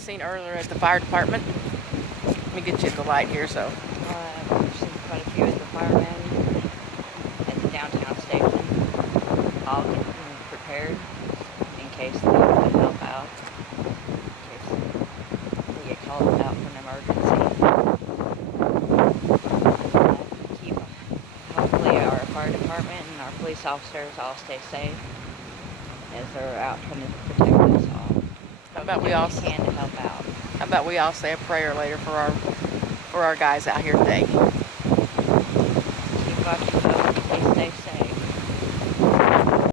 seen earlier at the fire department. Let me get you the light here, so. I've seen quite a few of the firemen at the downtown station, all getting prepared in case they have to help out, in case they get called out for an emergency. Keep, hopefully our fire department and our police officers all stay safe as they're out trying to protect us all. How about Do what you can to help out. How about we all say a prayer later for our guys out here today? Keep watching